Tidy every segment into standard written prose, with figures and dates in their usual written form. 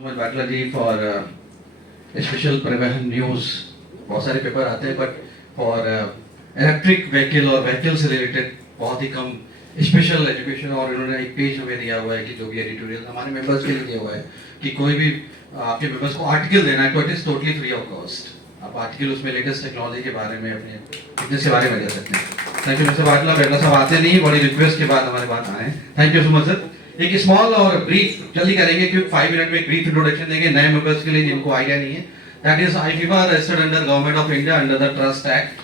Suman Bakla ji for special परिवहन न्यूज़ बहुत सारे पेपर आते हैं बट फॉर इलेक्ट्रिक व्हीकल और व्हीकल से रिलेटेड बहुत ही कम स्पेशल एजुकेशन और इन्होंने एक पेज हमें दिया हुआ है कि जो भी एडिटोरियल हमारे मेंबर्स के लिए दिया हुआ है कि कोई भी आपके मेंबर्स को आर्टिकल देना है तो it is totally free of cost. आप आर्टिकल उसमें लेटेस्ट टेक्नोलॉजी के बारे में अपने फिटनेस के बारे में दे सकते हैं। थैंक यू मिस्टर बाटला। बेटा साहब आते नहीं, बड़ी रिक्वेस्ट के बाद हमारे पास आए। Thank you so much sir. एक स्मॉल और ब्रीफ जल्दी करेंगे क्योंकि 5 मिनट में एक ब्रीफ इंट्रोडक्शन देंगे नए मेंबर्स के लिए जिनको आइडिया नहीं है। That is IFIBA registered under Government of India under the Trust Act,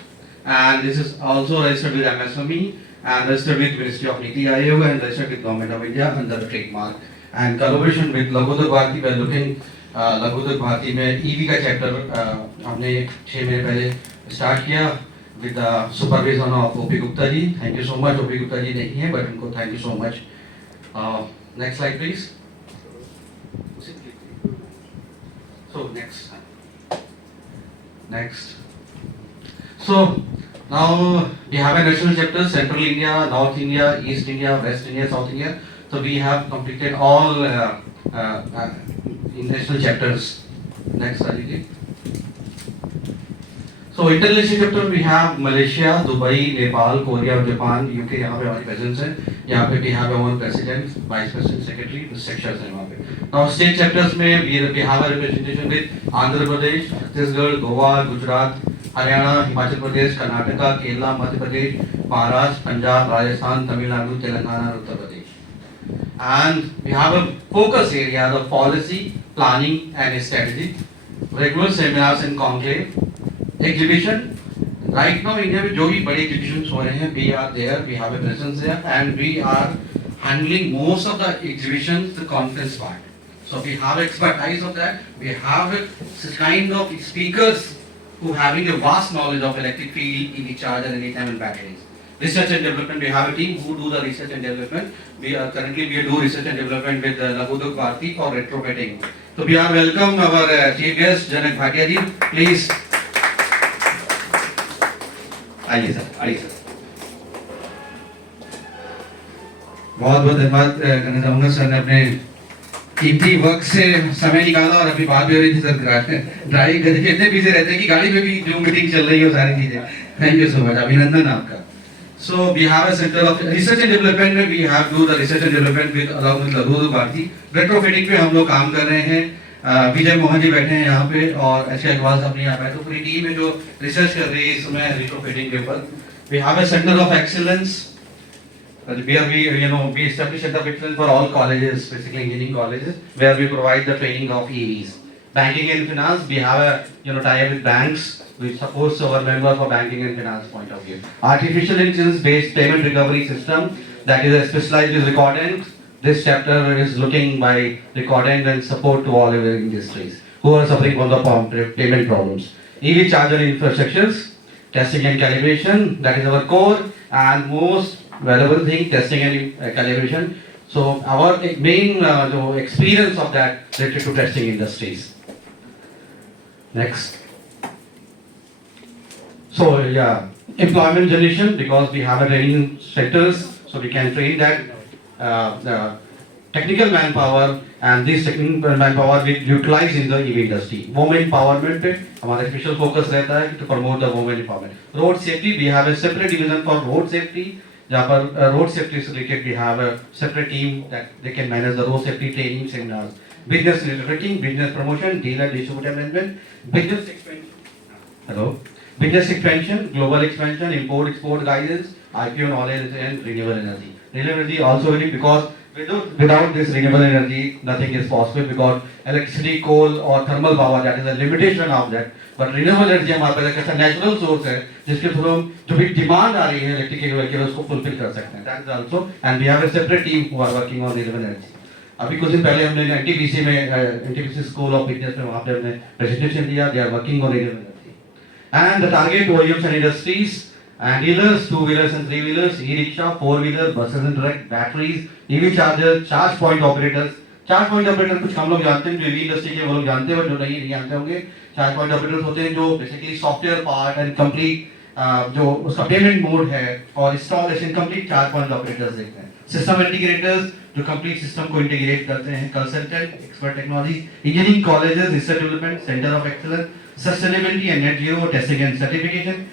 and this is also registered with MSME and registered with Ministry of Niti Aayog and registered with Government of India under trademark and collaboration with Laghu Udyog Bharati। We are looking लघु उद्योग भारती में ईवी का चैप्टर हमने 6 महीने पहले start किया with the supervision of OP Gupta ji. Thank you so much. OP Gupta ji नहीं है but उनको thank you so much. Next slide please. So next so now we have a national chapter: Central India, North India, East India, West India, South India. So we have completed all national chapters. Next Ajit. So international chapter we have Malaysia, Dubai, Nepal, Korea, Japan, UK। यहाँ पे हमारी presence है। यहाँ पे we have our president, vice president, secretary, sections हैं वहाँ पे। Now state chapters में we have a representation with Andhra Pradesh, Chhattisgarh, Goa, Gujarat, Haryana, Himachal Pradesh, Karnataka, Kerala, Madhya Pradesh, Maharashtra, Punjab, Rajasthan, Tamil Nadu, Telangana and Uttar Pradesh। And we have a focus area of policy, planning and strategy, regular seminars and conclave, exhibition। Right now India में जो भी बड़े exhibitions हो रहे हैं, we are there, we have a presence there and we are handling most of the exhibitions, the conference part। So we have expertise of that. We have a kind of speakers who having a vast knowledge of electric field, EV charger, and anytime and batteries. Research and development. We have a team who do the research and development. We do research and development with Laghu Udyog Bharati for retrofitting. So we are welcome our chief guest Janak Bhatia ji. Please. आइए सर, आइए सर। बहुत बहुत धन्यवाद करना चाहूँगा सर ने अपने कीमती वक्त से समय निकाला और अभी बात भी हो रही थी सर ड्राइव करके इतने बिजी रहते हैं कि गाड़ी में भी जो मीटिंग चल रही है वो सारी चीजें। थैंक यू सो मच, अभिनंदन आपका। So we have a centre of research and development में we have do the research and development with along with Laghu Udyog Bharti. रेट्रोफिटिंग पे हम लोग काम कर रहे हैं। विजय मोहन जी बैठे हैं यहाँ पे और एच के अग्रवाल साहब ने यहाँ पे, तो पूरी टीम है जो रिसर्च कर रही है इस समय रेट्रोफिटिंग के ऊपर। We have a centre of excellence where we establish center of excellence for all colleges, basically engineering colleges, where we provide the training of EVs. Banking and finance, we have a tie-up with banks. We support our members for banking and finance point of view. Artificial intelligence-based payment recovery system, that is a specialized with Recordant. This chapter is looking by Recordant and support to all our industries who are suffering from the payment problems. EV charger infrastructures, testing and calibration, that is our core and most valuable thing, testing and calibration. So our main experience of that related to testing industries. Next. So yeah, employment generation, because we have a training sectors, so we can train that the technical manpower, and this technical manpower we utilize in the EV industry. Women empowerment पे हमारा special focus रहता है to promote the women empowerment. Road safety, we have a separate division for road safety. जहाँ पर road safety से related we have a separate team that they can manage the road safety training seminars. Business networking, business promotion, dealer distributor management, business expansion. Hello. Business expansion, global expansion, import export guidance, IPO knowledge and renewable energy. Renewable energy also very, because without this renewable energy nothing is possible, because electricity, coal or thermal power, that is a limitation of that. But renewable energy हमारे पास एक ऐसा natural source है जिसके थ्रू हम जो भी डिमांड आ रही है इलेक्ट्रिक व्हीकल उसको फुलफिल कर सकते हैं। That is also, and we have a separate team who are working on renewable energy. अभी कुछ दिन पहले हमने एनटीपीसी में एनटीपीसी स्कूल ऑफ बिजनेस में वहां पे हमने प्रेजेंटेशन दिया। They are working on renewable energy and the target OEMs and industries and dealers, 2-wheelers and 3-wheelers, e-rickshaw, 4-wheeler, buses and truck, batteries, EV charger, charge point operators। Charge point operator कुछ हम लोग जानते हैं, जो EV industry के वो लोग जानते हैं, जो नहीं जानते होंगे। चार्ज पॉइंट ऑपरेटर्स होते हैं जो basically software part and complete जो उसका पेमेंट मोड है और इंस्टॉलेशन कंप्लीट 4 पॉइंट ऑपरेटर्स देखते हैं। सिस्टम इंटीग्रेटर्स जो कंप्लीट सिस्टम को इंटीग्रेट करते हैं, consultant, expert technology, engineering colleges, research development, centre of excellence, sustainability and net zero testing and certification,